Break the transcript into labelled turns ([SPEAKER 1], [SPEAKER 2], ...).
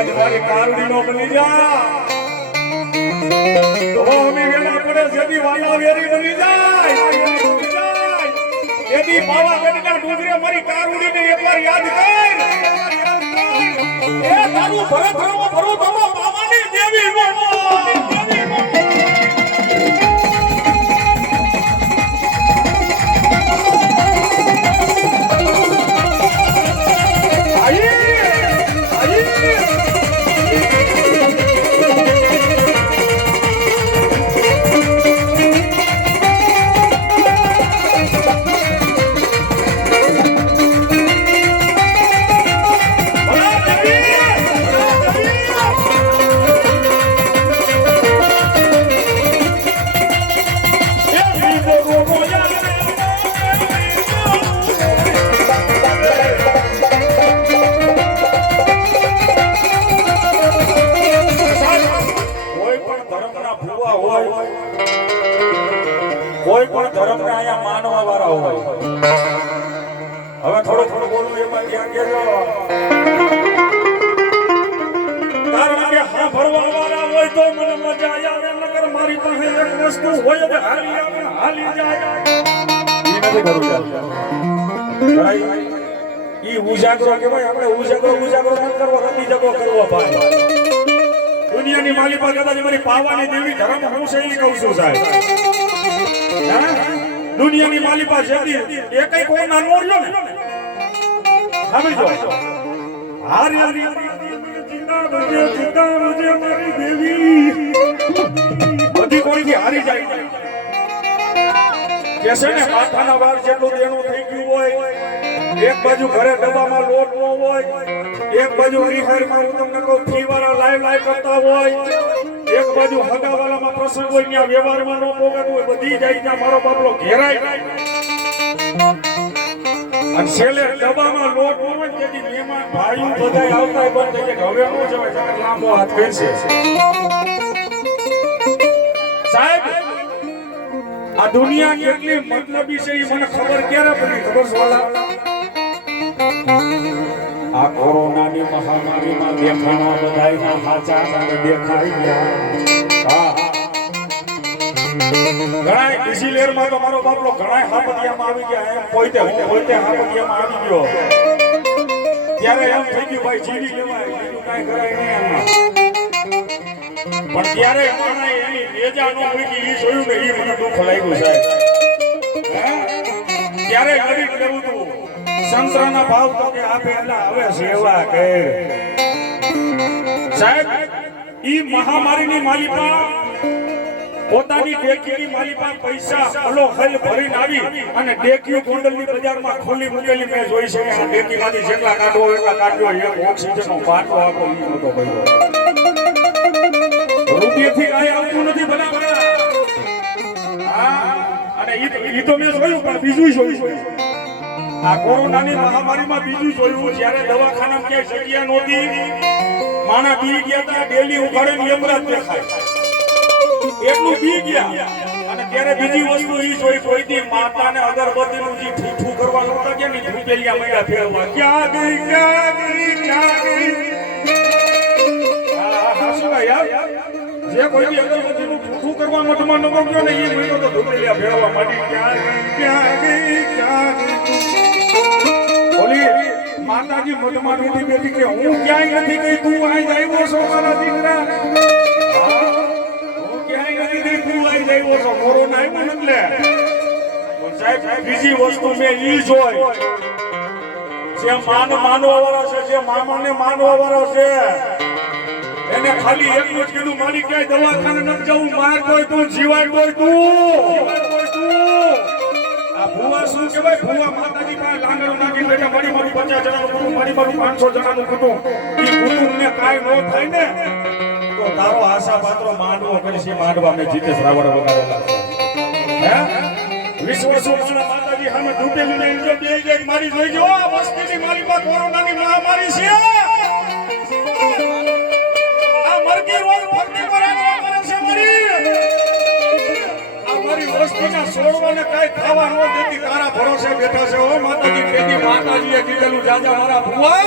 [SPEAKER 1] આજ બની જા તો અમે વેલા પડે જેથી જાય જાય. જેથી પાવાગઢના ડુંગરે મારી કારુડીને એકવાર યાદ ભરત રમો ભરો તમો બનો. દેવી બનો. ધર્મના ભૂવા હોય, કોઈ પણ ધર્મના અહીંયા માનવા વાળા હોય. હવે થોડું થોડું બોલવું એમાં ધ્યાન દેજો કારણ કે હા ભરવા વાળા હોય તો મને મજા આવે, નકર મારી પાસે એક વસ્તુ હોય તો હાલી આવે, હાલી જાય. ઈ નથી યાર. ઈ ઉજાગરો કહેવાય, આપણે ઉજાગરો ઉજાગરો ન કરવો, રમી જગો કરવો ભાઈ. દુનિયાની માલિકા કદાચ મારી પાવાની દેવી ધર્મ હું છે એ કહું છું સાહેબ? દુનિયાની માલિકા એ કઈ કોઈ ના નો રહ્યો ને સમજો દેવી બધી કોઈથી હારી જાય. કે છે ને માથાના વાર જેટલું દેણું થઈ ગયું હોય એક બાજુ ઘરે ડબ્બામાં લોટ ન હોય, એક બાજુ હરિહરમાં હું તમને કહું ફી વાળા લાઈવ લાઈવ કરતા હોય, એક બાજુ હગાવાલામાં પ્રસંગ હોય, ત્યાં વ્યવહારમાં નો પોગાતું હોય, બધી જાય ત્યાં મારો બાપલો ઘેરાય. અને છેલ્લે ડબ્બામાં લોટ નો હોય તેથી મહેમાન ભાઈઓ બધાય આવતા બંધ થઈ જાય. હવે નો જવાય લાંબો હાથ ફેરશે. સાહેબ, આ દુનિયા કેટલી મતલબી છે એ મને ખબર ક્યારે પડી, ખબર છે? આ કોરોનાની મહામારીમાં દેખાણા બધાયના હાચા સામે દેખાઈ ગયા. મારો બાપલો ઘણાય હાપતિયામાં આવી ગયા. એમ ગયો. ત્યારે એમ થઈ ગયું, ભાઈ પણ ત્યારે માણા એની ઈ મને દુઃખ લાગ્યું સાહેબ. સંતરાના ભાવ તો કે આપે એટલે હવે સેવા કે સાહેબ ઈ મહામારીની માલિકા પોતાની ડેકીની માલિકા પૈસા હલો હલ ભરીને આવી અને ડેકીઓ ગોંડલની બજારમાં ખોલી મૂકેલી મેં જોઈ છે આ ડેકીમાંથી જેટલા કાઢવો એટલા કાઢ્યો એક ઓક્સિજનનો બાટલો આપો ઈ નહોતો ભર્યો રૂપિયાથી કાંઈ આવતું નથી ભલા હા, અને ઈ તો મેં જોયું પણ બીજું જોયું. આ કોરોનાની મહામારીમાં બીજું જોયું જ્યારે દવાખાના ક્યાંય જગ્યા નહોતી માણા બી ગયા હતા ડેલી ઉઘાડે ને યમરાજ દેખાય. એટલું બી ગયા અને ત્યારે બીજી વસ્તુ એ જોઈ કોઈ દી માતાને અગરબત્તીનું જે ઠીઠું કરવા નહોતા કે નહીં ભૂપેલિયા મૈયા ફેરવા. ક્યાં ગઈ ક્યાં ગઈ ક્યાં ગઈ હા, યાર? જે કોઈ અગરબત્તીનું ઠૂઠું કરવા મઠમાં નમો ગયો ને એ મહિનો તો ઢોકળિયા ફેરવા માંડી. ક્યાં ગઈ ક્યાં ગઈ ક્યાં ગઈ માતાજી મઠમાં બેઠી કે હું ક્યાંય નથી ગઈ, તું અહીં આવ્યો છો, મારા દીકરા. હું ક્યાંય નથી ગઈ, તું અહીં આવ્યો છો. કોરોના આવ્યો એટલે. સાહેબ, બીજી વસ્તુ મેં ઈ જોઈ. જે માન માનવા વાળા છે, જે મામાને માનવા વાળા છે, એને ખાલી એક જ કીધું, મારી ક્યાંય દવાખાને ન જવું માર કોઈ તું જીવાય કોઈ તું. ભુવા શું કહેવાય? ભુવા માતાજી પાસે લાંગરો નાખી બેઠા, મારી મારું પચાસ જણાનું કુટુંબ, મારી મારું પાંચસો જણાનું કુટુંબ. એ કુટુંબને કાંઈ ન થાય ને, તો તારો આશા પાત્રો માંડવો કરી છે માંડવા મેં જીતે શ્રાવણ વગાડેલા માતાજી સામે જાય મારી જોઈ જો આ વસ્તીની મારી પાસે કોરોનાની મહામારી છે. આ મારી વસ્તીના છોડવાને કાંઈ ખાવા ન દેતી તારા ભરોસે બેઠા છે. ઓ માતાજી તેથી માતાજીએ કીધેલું, જાજા મારા ભુવા.